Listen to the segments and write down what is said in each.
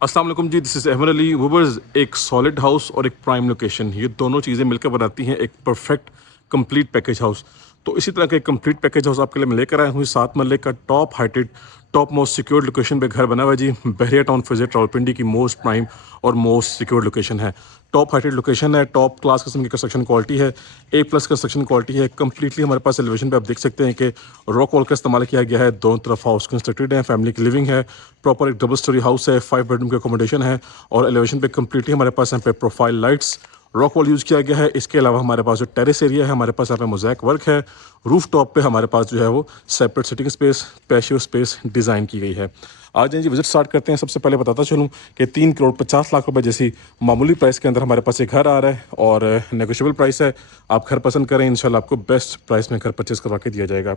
अस्सलाम वालेकुम जी, this is Ahmad Ali. वूवर्स, एक सॉलिड हाउस और एक प्राइम लोकेशन, ये दोनों चीज़ें मिलकर बनाती हैं एक परफेक्ट कंप्लीट पैकेज हाउस। तो इसी तरह का एक कंप्लीट पैकेज हाउस आपके लिए मैं लेकर आया हूँ। 7 मरले का top heighted top most secured location पे घर बना हुआ है जी। बहरिया टाउन फिज़िट रावलपिंडी की मोस्ट प्राइम और मोस्ट सिक्योर्ड लोकेशन है। टॉप हाइटेड लोकेशन है, टॉप क्लास किस्म की कंस्ट्रक्शन क्वालिटी है, ए प्लस कंस्ट्रक्शन क्वालिटी है। कंप्लीटली हमारे पास एलिवेशन पे आप देख सकते हैं कि रॉक वॉल का इस्तेमाल किया गया है। दोनों तरफ हाउस कंस्ट्रक्टेड है, फैमिली की लिविंग है, प्रॉपर एक डबल स्टोरी हाउस है, 5 बेडरूम की अकोमोडेशन है और एलिवेशन पे कंप्लीटली हमारे पास यहाँ पे profile lights rock wall use किया गया है। इसके अलावा हमारे पास जो टेरेस एरिया है, हमारे पास यहाँ पे मोज़ैक वर्क है। रूफ टॉप पे हमारे पास जो है वो separate sitting space, patio space design की गई है। आज जी विजिट स्टार्ट करते हैं। सबसे पहले बताता चलूँ कि 3 करोड़ 50 लाख रुपए जैसी मामूली प्राइस के अंदर हमारे पास एक घर आ रहा है और नेगोशिएबल प्राइस है। आप घर पसंद करें, इंशाल्लाह आपको बेस्ट प्राइस में घर परचेज करवा के दिया जाएगा।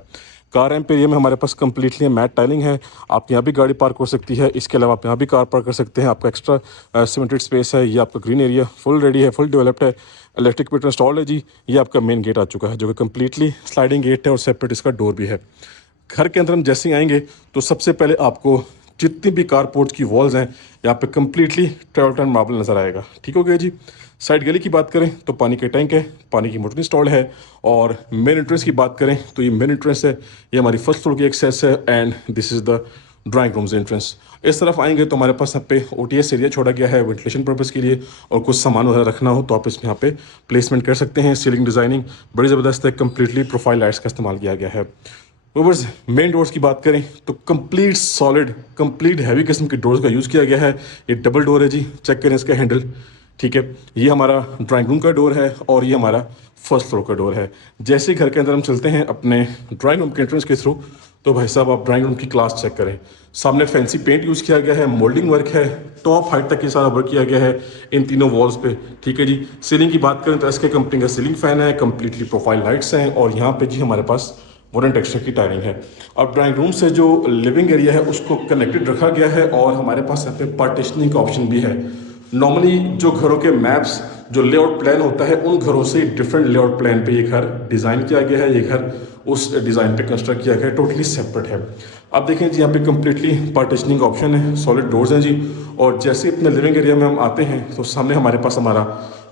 कार एम्पेरिया में हमारे पास कंप्लीटली मैट टाइलिंग है। आप यहाँ भी गाड़ी पार्क हो सकती है। इसके अलावा आप यहाँ भी कार पार्क कर सकते हैं। आपका एक्स्ट्रा सीमेंटेड स्पेस है। ये आपका ग्रीन एरिया फुल रेडी है, फुल डेवलप्ड है। इलेक्ट्रिक मीटर इंस्टॉल है जी। ये आपका मेन गेट आ चुका है जो कि कंप्लीटली स्लाइडिंग गेट है और सेपरेट इसका डोर भी है। घर के अंदर हम जैसे ही आएंगे तो सबसे पहले आपको जितनी भी कारपोर्ट की वॉल्स हैं यहाँ पे कंप्लीटली ट्रेवल्टन मार्बल नज़र आएगा। ठीक हो गया जी। साइड गली की बात करें तो पानी के टैंक है, पानी की मोटर इंस्टॉल है। और मेन एंट्रेंस की बात करें तो ये मेन एंट्रेंस है, ये हमारी फर्स्ट फ्लोर की एक्सेस है and this is the drawing rooms entrance. इस तरफ आएंगे तो हमारे पास यहाँ पे ओटीएस एरिया छोड़ा गया है वेंटिलेशन पर्पज़ के लिए, और कुछ सामान वगैरह रखना हो तो आप इसमें यहाँ पे प्लेसमेंट कर सकते हैं। सीलिंग डिज़ाइनिंग बड़ी ज़बरदस्त है, कंप्लीटली प्रोफाइल लाइट्स का इस्तेमाल किया गया है। व्यूअर्स, मेन डोर्स की बात करें तो कंप्लीट सॉलिड कंप्लीट हैवी किस्म के डोर्स का यूज़ किया गया है। ये डबल डोर है जी, चेक करें इसका हैंडल। ठीक है, ये हमारा ड्राइंग रूम का डोर है और ये हमारा फर्स्ट फ्लोर का डोर है। जैसे घर के अंदर हम चलते हैं अपने ड्राइंग रूम के एंट्रेंस के थ्रू तो भाई साहब आप ड्राइंग रूम की क्लास चेक करें। सामने फैंसी पेंट यूज़ किया गया है, मोल्डिंग वर्क है, टॉप हाइट तक ये सारा वर्क किया गया है इन तीनों वॉल्स पे। ठीक है जी। सीलिंग की बात करें तो एसके कंपनी का सीलिंग फैन है, कंप्लीटली प्रोफाइल लाइट्स हैं और यहाँ पे जी हमारे पास वुडन टेक्सचर की टाइलिंग है। अब ड्राइंग रूम से जो लिविंग एरिया है उसको कनेक्टेड रखा गया है और हमारे पास यहाँ पे पार्टीशनिंग का ऑप्शन भी है। नॉर्मली जो घरों के मैप्स जो लेआउट प्लान होता है उन घरों से डिफरेंट लेआउट प्लान पे ये घर डिज़ाइन किया गया है। ये घर उस डिज़ाइन पे कंस्ट्रक्ट किया गया है, टोटली सेपरेट है। अब देखें जी यहाँ पे कंप्लीटली पार्टीशनिंग का ऑप्शन है, सॉलिड डोर्स हैं जी। और जैसे अपने लिविंग एरिया में हम आते हैं तो सामने हमारे पास हमारा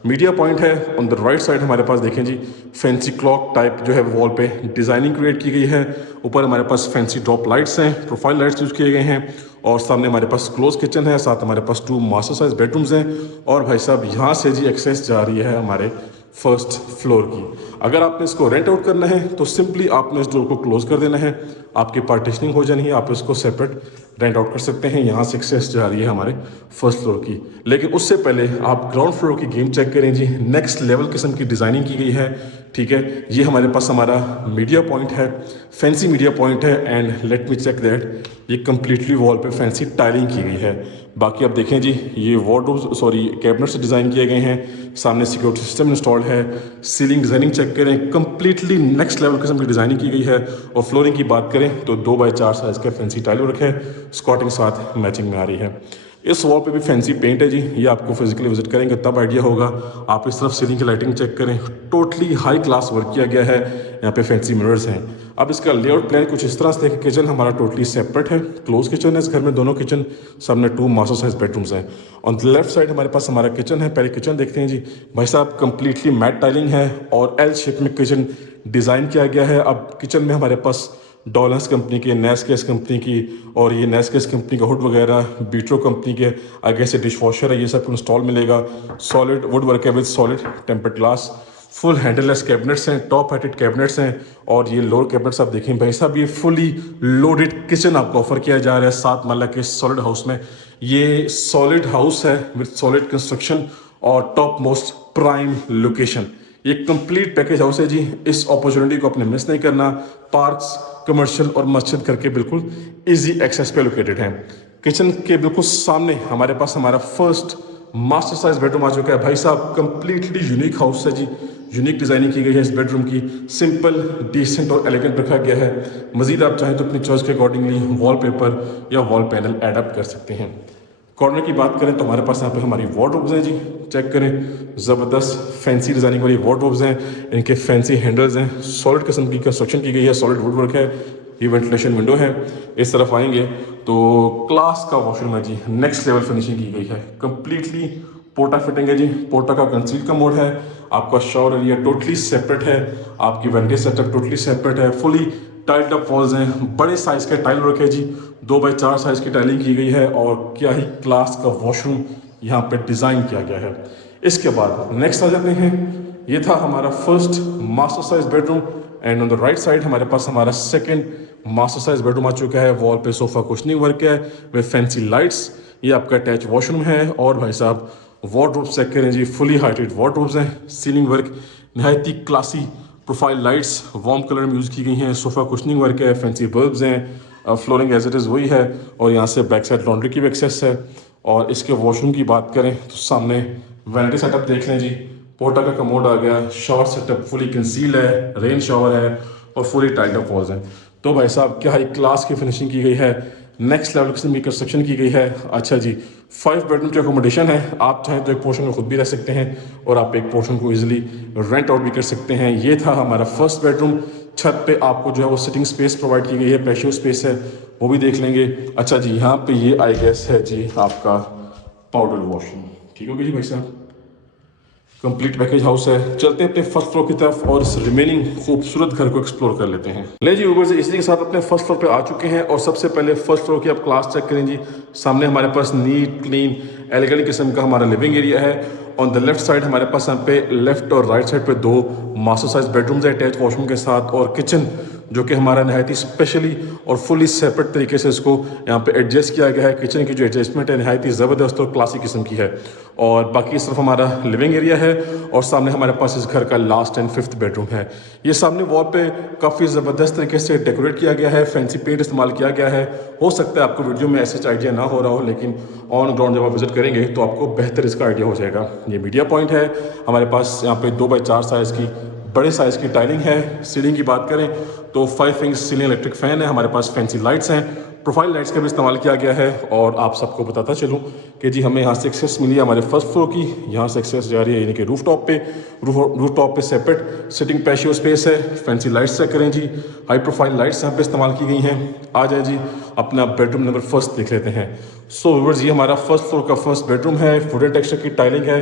मीडिया पॉइंट है। ऑन द राइट साइड हमारे पास देखें जी फैंसी क्लॉक टाइप जो है वॉल पे डिज़ाइनिंग क्रिएट की गई है। ऊपर हमारे पास फैंसी ड्रॉप लाइट्स हैं, प्रोफाइल लाइट्स यूज़ किए गए हैं और सामने हमारे पास क्लोज किचन है, साथ हमारे पास 2 मास्टर साइज बेडरूम्स हैं। और भाई साहब यहाँ से जी एक्सेस जा रही है हमारे फर्स्ट फ्लोर की। अगर आपने इसको रेंट आउट करना है तो सिंपली आपने इस डोर को क्लोज कर देना है, आपकी पार्टीशनिंग हो जानी है, आप इसको सेपरेट रेंट आउट कर सकते हैं। यहाँ से एक्सेस जा रही है हमारे फर्स्ट फ्लोर की। लेकिन उससे पहले आप ग्राउंड फ्लोर की गेम चेक करें जी, नेक्स्ट लेवल किस्म की डिज़ाइनिंग की गई है। ठीक है, ये हमारे पास हमारा मीडिया पॉइंट है, फैंसी मीडिया पॉइंट है and let me check that ये कंप्लीटली वॉल पे फैंसी टाइलिंग की गई है। बाकी आप देखें जी ये वार्डरोब कैबिनेट से डिज़ाइन किए गए हैं, सामने सिक्योरिटी सिस्टम इंस्टॉल्ड है। सीलिंग डिज़ाइनिंग चेक करें, कंप्लीटली नेक्स्ट लेवल किस्म की डिज़ाइनिंग की गई है। और फ्लोरिंग की बात करें तो 2x4 साइज़ का फैंसी टाइल रखे है, स्कॉटिंग साथ मैचिंग में आ रही है। इस वॉल पे भी फैंसी पेंट है जी, ये आपको फिजिकली विजिट करेंगे तब आइडिया होगा। आप इस तरफ सीलिंग की लाइटिंग चेक करें, टोटली हाई क्लास वर्क किया गया है। यहाँ पे फैंसी मिरर्स हैं। अब इसका लेआउट प्लान कुछ इस तरह से देखें, किचन हमारा टोटली सेपरेट है, क्लोज किचन है इस घर में, दोनों किचन, सामने 2 मास्टर साइज बेडरूम्स हैं। ऑन द लेफ्ट साइड हमारे पास हमारा किचन है। पहले किचन देखते हैं जी। भाई साहब कंप्लीटली मैट टाइलिंग है और एल शेप में किचन डिज़ाइन किया गया है। अब किचन में हमारे पास डॉलर्स कंपनी की, नेस्केस कंपनी की और ये नेस्केस कंपनी का हुड वगैरह, बीट्रो कंपनी के आगे से डिश वॉशर है, ये सब इंस्टॉल मिलेगा। सॉलिड वुड वर्क है with solid tempered glass, full handleless cabinets हैं, टॉप हाइटेड कैबिनेट्स हैं। और ये लोअर कैबिनेट्स आप देखें भाई साहब, ये फुली लोडेड किचन आपको ऑफर किया जा रहा है 7 मरला के सॉलिड हाउस में। ये सॉलिड हाउस है विद सॉलिड कंस्ट्रक्शन और टॉप मोस्ट प्राइम लोकेशन। ये कंप्लीट पैकेज हाउस है जी। इस अपॉर्चुनिटी को आपने मिस नहीं करना। पार्क्स, कमर्शियल और मस्जिद करके बिल्कुल इजी एक्सेस पे लोकेटेड हैं। किचन के बिल्कुल सामने हमारे पास हमारा फर्स्ट मास्टर साइज बेडरूम आ चुका है। भाई साहब कंप्लीटली यूनिक हाउस है जी, यूनिक डिज़ाइनिंग की गई है इस बेडरूम की, सिंपल, डिसेंट और एलिगेंट रखा गया है। मजीद आप चाहें तो अपनी चॉइस के अकॉर्डिंगली वॉलपेपर या वॉल पैनल एडप्ट कर सकते हैं। कॉर्नर की बात करें तो हमारे पास यहाँ पे हमारी वार्डरोब्स हैं जी, चेक करें, ज़बरदस्त फैंसी डिज़ाइनिंग वाली वार्डरोब्स हैं, इनके फैंसी हैंडल्स हैं, सॉलिड किस्म की कंस्ट्रक्शन की गई है, सॉलिड वुड वर्क है। ये वेंटिलेशन विंडो है। इस तरफ आएंगे तो क्लास का वॉशरूम है जी, नेक्स्ट लेवल फिनिशिंग की गई है, कंप्लीटली पोर्टा फिटिंग है जी। पोर्टा का कंसील का मोड है, आपका शावर एरिया टोटली सेपरेट है, आपकी वेंटिलेशन सेटअप टोटली सेपरेट है, फुली टाइल्ड अप वॉल्स हैं, बड़े साइज़ के टाइल वर्क है जी, 2x4 साइज़ की टाइलिंग की गई है और क्या ही क्लास का वॉशरूम यहाँ पे डिज़ाइन किया गया है। इसके बाद नेक्स्ट आ जाते हैं, ये था हमारा first master size bedroom and on the right side हमारे पास हमारा सेकंड मास्टर साइज बेडरूम आ चुका है। वॉल पे सोफा कुशनिंग वर्क है विद फैंसी लाइट्स, ये आपका अटैच वॉशरूम है और भाई साहब वार्डरोब चेक करें जी, फुली हाइटेड वार्डरोब्स हैं, सीलिंग वर्क नहायत ही classy, profile lights warm colour में यूज़ की गई हैं, सोफा कुशनिंग वर्क है, फैंसी बल्ब्स हैं, फ्लोरिंग एज इट इज़ वही है और यहाँ से बैक साइड लॉन्ड्री की भी एक्सेस है। और इसके वॉशरूम की बात करें तो सामने वैनिटी सेटअप देख लें जी, पोर्टा का कमोड आ गया, शावर सेटअप फुली कंसील्ड है, रेन शावर है और फुली टाइल्ड अप वॉल्स हैं। तो भाई साहब क्या ही क्लास की फिनिशिंग की गई है, नेक्स्ट लेवल किस्म की कंस्ट्रक्शन की गई है। अच्छा जी, 5 बेडरूम की अकोमोडेशन है, आप चाहें तो एक पोर्शन में खुद भी रह सकते हैं और आप एक पोर्शन को इजीली रेंट आउट भी कर सकते हैं। ये था हमारा फर्स्ट बेडरूम, छत पे आपको जो है वो सिटिंग स्पेस प्रोवाइड की गई है, पैशियो स्पेस है, वो भी देख लेंगे। अच्छा जी, यहाँ पे ये आई गेस है जी आपका पाउडर वॉशरूम, ठीक हो गया जी भाई साहब, कंप्लीट पैकेज हाउस है। चलते हैं अपने फर्स्ट फ्लोर की तरफ और इस रिमेनिंग खूबसूरत घर को एक्सप्लोर कर लेते हैं। ले जी ऊपर से इसी के साथ अपने फर्स्ट फ्लोर पे आ चुके हैं और सबसे पहले फर्स्ट फ्लोर की आप क्लास चेक करें जी। सामने हमारे पास नीट क्लीन एलिगेंट किस्म का हमारा लिविंग एरिया है। ऑन द लेफ्ट साइड हमारे पास यहाँ पे लेफ्ट और राइट साइड पे 2 मास्टर साइज बेडरूम्स है अटैच वॉशरूम के साथ और किचन जो कि हमारा नहायत ही स्पेशली और फुली सेपरेट तरीके से इसको यहाँ पे एडजस्ट किया गया है। किचन की जो एडजस्टमेंट है नहायत ही ज़बरदस्त और क्लासिक किस्म की है। और बाकी इस तरफ हमारा लिविंग एरिया है और सामने हमारे पास इस घर का लास्ट एंड 5th बेडरूम है। ये सामने वॉल पे काफ़ी ज़बरदस्त तरीके से डेकोरेट किया गया है, फैंसी पेंट इस्तेमाल किया गया है। हो सकता है आपको वीडियो में ऐसा आइडिया ना हो रहा हो, लेकिन ऑन ग्राउंड जब आप विजिट करेंगे तो आपको बेहतर इसका आइडिया हो जाएगा। ये मीडिया पॉइंट है, हमारे पास यहाँ पे 2x4 साइज़ की बड़े साइज़ की टाइलिंग है। सीलिंग की बात करें तो 5 इंच सीलिंग इलेक्ट्रिक फ़ैन है, हमारे पास फैंसी लाइट्स हैं, प्रोफाइल लाइट्स का भी इस्तेमाल किया गया है। और आप सबको बताता चलूँ कि जी हमें यहाँ से एक्सेस मिली है हमारे फर्स्ट फ्लोर की, यहाँ से एक्सेस जा रही है यानी कि रूफ टॉप पे सेपरेट सिटिंग पैशियो स्पेस है। फैंसी लाइट्स चेक करें जी, हाई प्रोफाइल लाइट्स यहाँ पे इस्तेमाल की गई हैं। आ जाए जी अपना बेडरूम नंबर फर्स्ट देख लेते हैं। सो व्यूअर्स, ये हमारा फर्स्ट फ्लोर का फर्स्ट बेडरूम है, वुडन टेक्सचर की टाइलिंग है,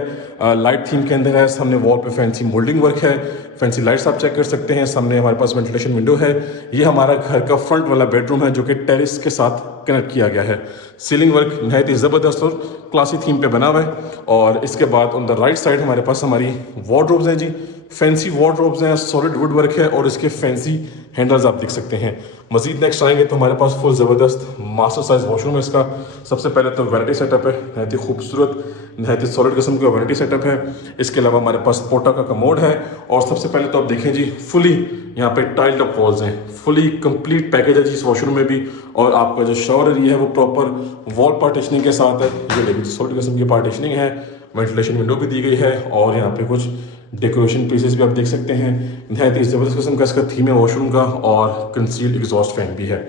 लाइट थीम के अंदर है। सामने वॉल पे फैंसी मोल्डिंग वर्क है, फैंसी लाइट्स आप चेक कर सकते हैं। सामने हमारे पास वेंटिलेशन विंडो है। ये हमारा घर का फ्रंट वाला बेडरूम है जो कि टेरेस के साथ कनेक्ट किया गया है। सीलिंग वर्क नहायत ही ज़बरदस्त और क्लासी थीम पे बना हुआ है। और इसके बाद ऑन द राइट साइड हमारे पास हमारी वार्डरोब्स हैं जी, फैंसी वार्डरोब्स हैं, सॉलिड वुड वर्क है और इसके फैंसी हैंडल्स आप देख सकते हैं। मजीद नेक्स्ट आएंगे तो हमारे पास फुल ज़बरदस्त मास्टर साइज वॉशरूम है इसका। सबसे पहले तो वैनिटी सेटअप है, नहायत ही खूबसूरत नहायत ही सॉलिड किस्म का वैनिटी सेटअप है। इसके अलावा हमारे पास पोर्टा का कमोड है और सबसे पहले तो आप देखें जी फुली यहाँ पे टाइल्ड अप वॉल्स हैं, फुली कंप्लीट पैकेज है जी इस वॉशरूम में भी। और आपका जो शावर एरिया है वो प्रॉपर वॉल पार्टीशनिंग के साथ है। ये देखिए सॉलिड किस्म की पार्टीशनिंग है, वेंटिलेशन विंडो भी दी गई है और यहाँ पे कुछ डेकोरेशन पीसेस भी आप देख सकते हैं। नहायत ही ज़बरदस्त किस्म का इसका थीम है वॉशरूम का और कंसील्ड एग्जॉस्ट फैन भी है।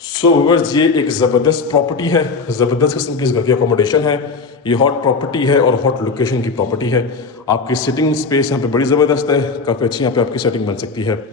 सो व्यूअर्स, ये एक ज़बरदस्त प्रॉपर्टी है, ज़बरदस्त किस्म की इस घर की अकोमोडेशन है। ये हॉट प्रॉपर्टी है और हॉट लोकेशन की प्रॉपर्टी है। आपकी सिटिंग स्पेस यहाँ पे बड़ी ज़बरदस्त है, काफ़ी अच्छी यहाँ पे आपकी सेटिंग बन सकती है।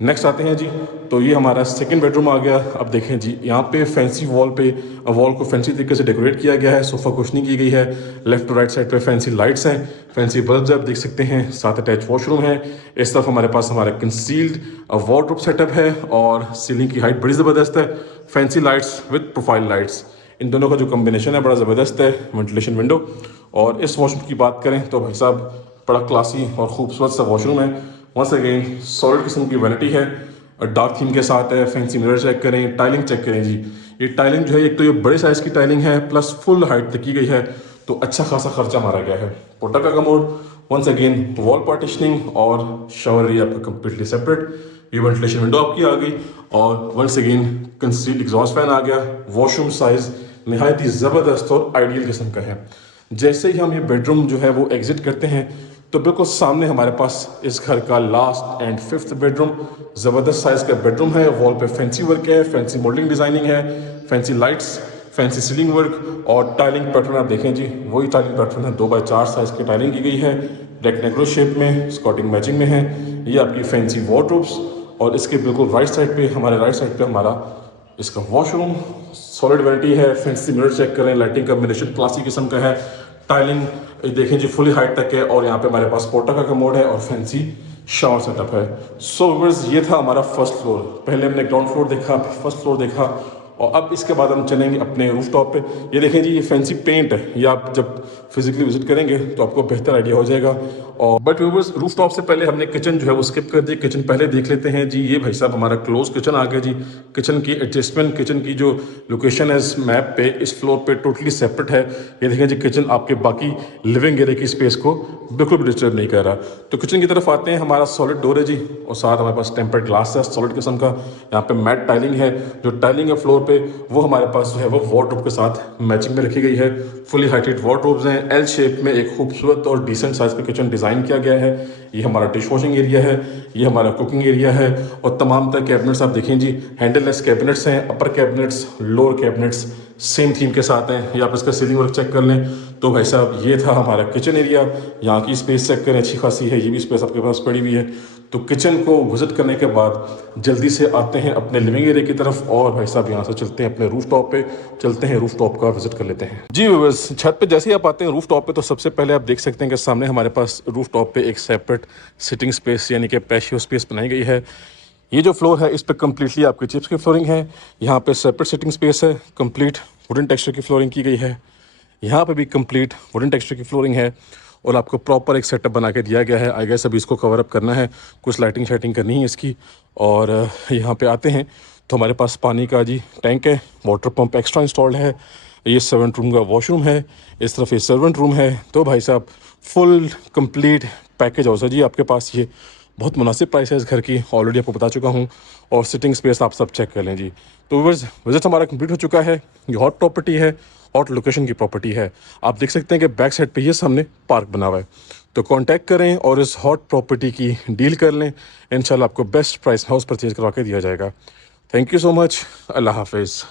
नेक्स्ट आते हैं जी, तो ये हमारा सेकंड बेडरूम आ गया। अब देखें जी यहाँ पे फैंसी वॉल को फैंसी तरीके से डेकोरेट किया गया है, सोफ़ा कुशनिंग की गई है। लेफ्ट और राइट साइड पे फैंसी लाइट्स हैं, फैंसी बल्ब्स आप देख सकते हैं, साथ अटैच वॉशरूम है। इस तरफ हमारे पास हमारा कंसील्ड वार्डरोब सेटअप है और सीलिंग की हाइट बड़ी ज़बरदस्त है, fancy lights with profile lights, इन दोनों का जो कम्बिनेशन है बड़ा ज़बरदस्त है। Ventilation window. और इस वॉशरूम की बात करें तो भाई साहब बड़ा क्लासी और खूबसूरत सा वॉशरूम है। वंस अगेन सॉलिड किस्म की वैनिटी है, डार्क थीम के साथ है। फैंसी मिरर चेक करें, टाइलिंग चेक करें जी। ये टाइलिंग जो है एक तो ये बड़े साइज़ की टाइलिंग है प्लस फुल हाइट तक की गई है, तो अच्छा खासा खर्चा मारा गया है। पोर्टा का commode, once again wall partitioning और शावर एरिया आपका कम्प्लीटली सेपरेट। ये वेंटिलेशन विंडो आपकी आ गई और once again concealed exhaust fan आ गया। वॉशरूम साइज़ नहायत ही ज़बरदस्त और आइडियल किस्म का है। जैसे ही हम ये बेडरूम जो है वो एग्जिट करते हैं तो बिल्कुल सामने हमारे पास इस घर का लास्ट एंड 5th बेडरूम, ज़बरदस्त साइज़ का बेडरूम है। वॉल पे फैंसी वर्क है, फैंसी मोल्डिंग डिज़ाइनिंग है, fancy lights, fancy ceiling work और टाइलिंग पैटर्न आप देखें जी, वही टाइलिंग पैटर्न है, 2x4 साइज़ की टाइलिंग की गई है, रेक्टेंगुलर शेप में, स्कॉटिंग मैचिंग में है। ये आपकी फैंसी वार्डरोब्स और इसके बिल्कुल राइट साइड पे हमारा इसका वॉशरूम, सॉलिड वैनिटी है, फैंसी मिरर चेक करें, लाइटिंग कॉम्बिनेशन क्लासिक किस्म का है, टाइलिंग देखें जी फुली हाइट तक है, और यहाँ पे हमारे पास पोर्टा का कमोड है और फैंसी शावर सेटअप है। सो व्यूअर्स, ये था हमारा फर्स्ट फ्लोर। पहले हमने ग्राउंड फ्लोर देखा, फर्स्ट फ्लोर देखा, और अब इसके बाद हम चलेंगे अपने रूफटॉप पे। ये देखें जी, ये फैंसी पेंट है, ये आप जब फिजिकली विजिट करेंगे तो आपको बेहतर आइडिया हो जाएगा। और बट व्यूअर्स, रूफटॉप से पहले हमने किचन जो है वो स्किप कर दी, किचन पहले देख लेते हैं जी। ये भाई साहब हमारा क्लोज किचन आ गया जी। किचन की एडजस्टमेंट, किचन की जो लोकेशन है इस मैप पे, इस फ्लोर पे टोटली सेपरेट है। ये देखें जी, किचन आपके बाकी लिविंग एरिया की स्पेस को बिल्कुल भी डिस्टर्ब नहीं कर रहा। तो किचन की तरफ आते हैं, हमारा सॉलिड डोर है जी, और साथ हमारे पास टेम्पर्ड ग्लास है सॉलिड किस्म का। यहाँ पे मैट टाइलिंग है, जो टाइलिंग है फ्लोर पे वो हमारे पास जो है वो वार्डरोब के साथ मैचिंग में रखी गई है। फुली हाइटेड वार्डरोब्स हैं, एल शेप में एक खूबसूरत और डिसेंट साइज का किचन डिज़ाइन किया गया है। ये हमारा डिश वॉशिंग एरिया है, ये हमारा कुकिंग एरिया है, और तमाम तरह कैबिनेट्स आप देखें जी, हैंडललेस कैबिनेट्स हैं, upper cabinets, lower cabinets same theme के साथ हैं। या आप इसका सीलिंग वर्क चेक कर लें तो भाई साहब ये था हमारा किचन एरिया। यहाँ की स्पेस चेक करें, अच्छी खासी है, ये भी स्पेस आपके पास पड़ी हुई है। तो किचन को विजिट करने के बाद जल्दी से आते हैं अपने लिविंग एरिया की तरफ, और भाई साहब यहाँ से चलते हैं अपने रूफटॉप पे, चलते हैं रूफटॉप का विजिट कर लेते हैं जी। व्यूअर्स, छत पे जैसे ही आप आते हैं रूफटॉप पे, तो सबसे पहले आप देख सकते हैं कि सामने हमारे पास रूफटॉप पे एक सेपरेट सिटिंग स्पेस यानी कि पैशियो स्पेस बनाई गई है। ये जो फ्लोर है इस पर कम्प्लीटली आपकी चिप्स की फ्लोरिंग है। यहाँ पे सेपरेट सिटिंग स्पेस है, कंप्लीट वुडन टेक्सचर की फ्लोरिंग की गई है। यहाँ पे भी कंप्लीट वुडन टेक्सचर की फ्लोरिंग है, और आपको प्रॉपर एक सेटअप बना के दिया गया है। आई गेस अभी इसको कवर अप करना है, कुछ लाइटिंग शाइटिंग करनी है इसकी। और यहाँ पे आते हैं तो हमारे पास पानी का जी टैंक है, वाटर पंप एक्स्ट्रा इंस्टॉल्ड है। ये सर्वेंट रूम का वॉशरूम है, इस तरफ ये सर्वेंट रूम है। तो भाई साहब फुल कंप्लीट पैकेज हाउस है जी आपके पास। ये बहुत मुनासिब प्राइस है इस घर की, ऑलरेडी आपको बता चुका हूँ। और सिटिंग स्पेस आप सब चेक कर लें जी। तो व्यूअर्स, विजिट हमारा कंप्लीट हो चुका है। ये हॉट प्रॉपर्टी है, हॉट लोकेशन की प्रॉपर्टी है। आप देख सकते हैं कि बैक साइड पे ये सामने पार्क बना हुआ है। तो कांटेक्ट करें और इस हॉट प्रॉपर्टी की डील कर लें। इंशाल्लाह आपको बेस्ट प्राइस हाउस परचेज करवा के दिया जाएगा। Thank you so much. अल्लाह हाफिज़।